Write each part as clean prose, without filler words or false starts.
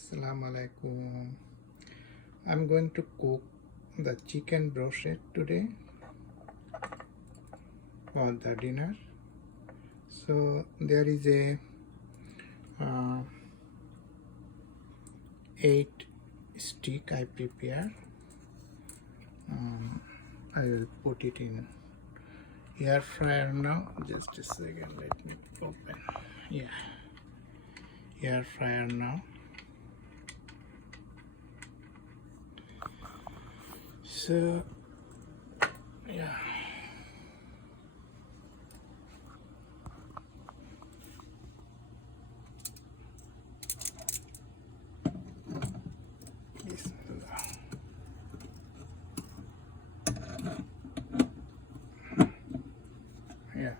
Assalamu alaikum. I'm going to cook the chicken brochette today for the dinner. So there is a 8 stick I prepare. I will put it in air fryer now. Just a second, let me open. Yeah, air fryer now. So yeah, Bismillah. Yeah.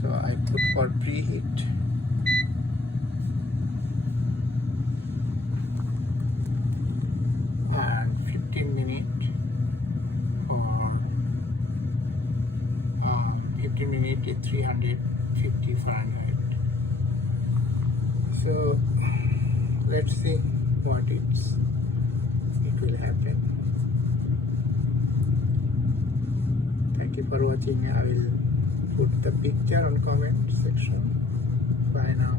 So I put for preheat. And 15 minutes for 15 minutes at 350 Fahrenheit. So let's see what it will happen. Thank you for watching. I will put the picture on comment section. Bye now.